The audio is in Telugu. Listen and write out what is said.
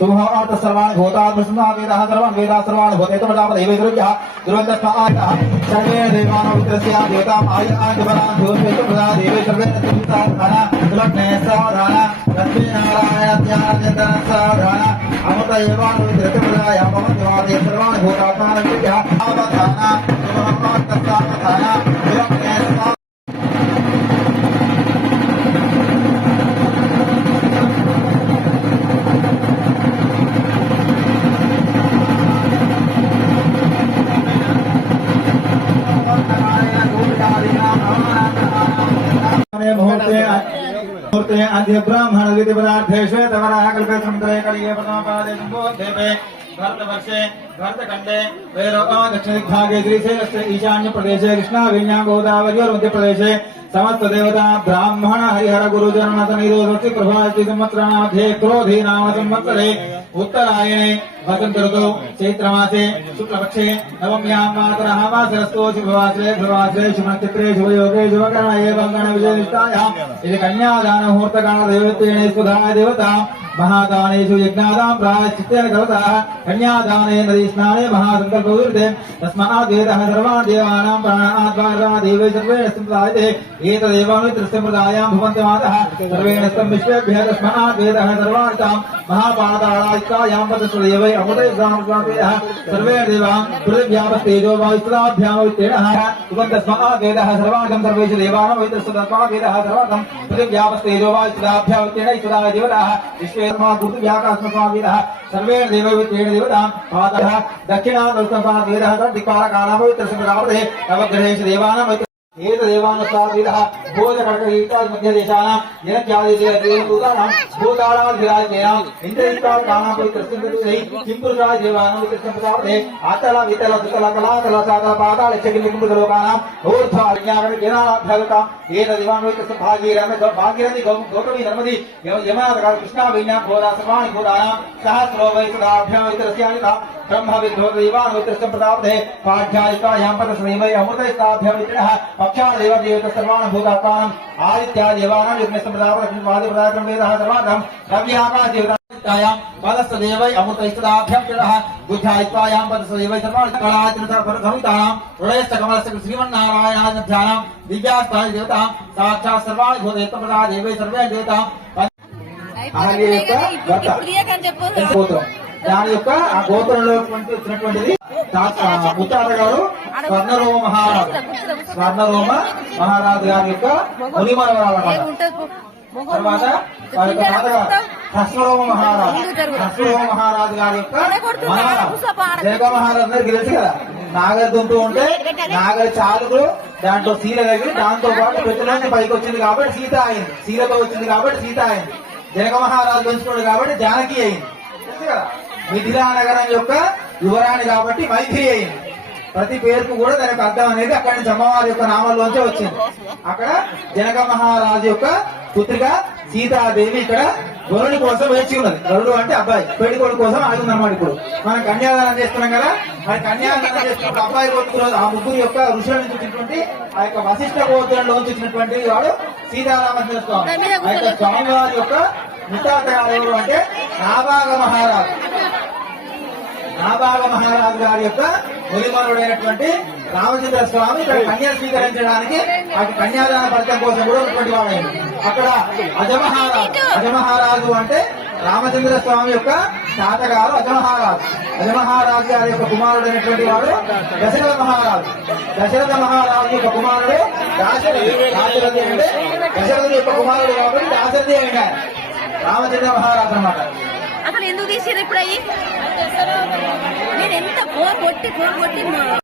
తులజ్ఞ సావధాన లక్ష్మీ నారాయణ ధ్యాన చింతన సావధాన సుమహోర్త సర్వాణి భూతాత్మస్మా వేదాः సర్వాణి వేదాः సర్వాణి భూతేతమదాప దేవై సర్వేభ్యः ధ్రువం తస్మాజ్ఞా సర్వే దేవానో విత్రస్య దేవతాం ఆయాదివరాన్ ధ్రువం ప్రదా దేవై సర్వే సావధాన తులజ్ఞ సావధాన अद्य ब्राह्मण विधि पदार्थे श्वेतवराह कल्पे समुद्रे कलिये भरतवर्षे भरतखण्डे वैरो दक्षिणदिग्भागे श्रीशैलस्य ईशान्य प्रदेशे कृष्णाविन्यां गोदावरी और मध्य प्रदेशे समस्त देवता ब्राह्मण हरिहर गुरुजन निरोधि प्रभाति संवत्सराध्ये क्रोधी नाम संवत्सरे उत्तरायणे वसंत ऋतौ चैत्रमासे शुक्लपक्षे नवम्यां मातरः मासरस्तो शुभवासरे शुभवासरे शुभनक्षत्रे शुभयोगे शुभकर्ण एवं गणविजयनिष्ठायाम् इति कन्यादान मुहूर्तकाल देवतेन सुधा देवता महादानेषु यज्ञादां प्रायश्चित्तेन कवतः कन्यादाने नदीस्नाने महासङ्कल्पविरुद्धे तस्मात् वेदः सर्वान् देवानां प्राणाद्वारा देवे सर्वे सम्प्रदायते एतदेवामित्रसम्प्रदायां भवन्ति सर्वेण तस्मात् वदस्वदेवै अमृतैर्गामग्रापेयः सर्वे देवां पृथिव्यापस्तेजो तस्मात् सर्वेषु देवानां पृथिव्यापस्तेजो देवताः विश्वेत्मा व्याकाशस्वामीरः सर्वेण देववित्रेण देवतां पादः दक्षिणां दत्तस्वामीरः तद्दिक्पालकानां पवित्रस्य ఏదేవానుసారీరః భోజకటకరీత్యాది మధ్యదేశానాం జనత్యాదిదేవదేవదూతానాం భూతాళాభిరాజేనాం ఇంద్రయుక్తాకానాం పోయి కృష్ణకృష్ణై కింపురుషా దేవానాం కృష్ణపదాపదే అతల వితల దుతల కళాతల సాదా పాదాల చకిలింపుదలోకానాం ఊర్ధ్వ అజ్ఞానం కృష్ణా సహస్రో ब्रह्म विद्वत देवानुत्र संप्रदाप्त है पाठ्यायिका यहाँ पर श्रीमय अमृत स्थाभ्यमित्र पक्षाण देव देवत सर्वाण भूतात्मान आदित्या देवानां युग्म संप्रदाप्त वादि प्रदायक्रम वेद सर्वादम द्रव्याकाश देवता। बलस्तदेव अमृतैस्तदाभ्यक्षरः बुद्धायित्वायां पदसदेव सर्वाणकलाचरितफलसंहितानां हृदयस्तकमलस्य श्रीमन्नारायणाध्यानां दिव्यास्तानि देवतां साक्षात् सर्वाणि भूतैत्वप्रदा देवे सर्वे देवतां स्तोत्रम् దాని యొక్క ఆ గోత్రంలో వచ్చినటువంటిది తాత- ముత్తాత గారు స్వర్ణరోమ మహారాజు. స్వర్ణరోమ మహారాజు గారి యొక్క మునిమనవరాలన్నమాట తర్వాత వారి యొక్క తాతగారు కృష్ణరోమ మహారాజు. కృష్ణరోమ మహారాజు గారి యొక్క మనవరాలు జనక మహారాజు గారికి తెలుసు కదా నాగరి దుంతు ఉంటే నాగరి చాలుకు దాంట్లో సీల కలిగి దాంతో పాటు పెట్టులోంచి పైకి వచ్చింది కాబట్టి సీత అయింది. సీలతో వచ్చింది కాబట్టి సీత అయింది. జనక మహారాజు పెంచుకోడు కాబట్టి జానకి అయింది. తెలుసు కదా? మిథిలా నగరం యొక్క యువరాణి కాబట్టి మైత్రి అయింది. ప్రతి పేరుకు కూడా దానికి అర్థం అనేది అక్కడి నుంచి అమ్మవారి యొక్క నామంలోంచే వచ్చింది. అక్కడ జనక మహారాజు యొక్క పుత్రిక సీతాదేవి ఇక్కడ గరుడి కోసం వేచి ఉన్నది. గరుడు అంటే అబ్బాయి. పెళ్ళి కొడుకు కోసం ఆగింది అన్నమాట ఇప్పుడు. మనం కన్యాదానం చేస్తున్నాం కదా మరి కన్యాదానం చేస్తున్నప్పుడు అబ్బాయి కొడుకు ఆ ముగ్గురు యొక్క ఋషుల నుంచి వచ్చినటువంటి ఆ యొక్క వశిష్ఠ గోత్రంలో వచ్చినటువంటి వాడు సీతారామచంద్ర స్వామి. ఆ యొక్క స్వామివారి యొక్క ముత్తాత అంటే నాభాగ మహారాజు. నాబాల మహారాజు గారి యొక్క మునిమనుడైనటువంటి రామచంద్ర స్వామి ఇక్కడ కన్యా స్వీకరించడానికి అటు కన్యాదాన పథకం కోసం కూడా ఉన్నటువంటి వాడు అక్కడ అజమహారాజు అజమహారాజు అంటే రామచంద్ర స్వామి యొక్క తాతగారు అజమహారాజు. అజమహారాజు గారి యొక్క కుమారుడైనటువంటి వాడు దశరథ మహారాజు. దశరథ మహారాజు యొక్క కుమారుడు దాశరథి దాశరథి అంటే దశరథుడి యొక్క కుమారుడు కాబట్టి దాశరథి అయినాడు రామచంద్ర మహారాజు అన్నమాట. అసలు ఎందుకు తీసేది ఇప్పుడు అయ్యి నేను ఎంత ఫోన్ కొట్టి ఫోన్ కొట్టి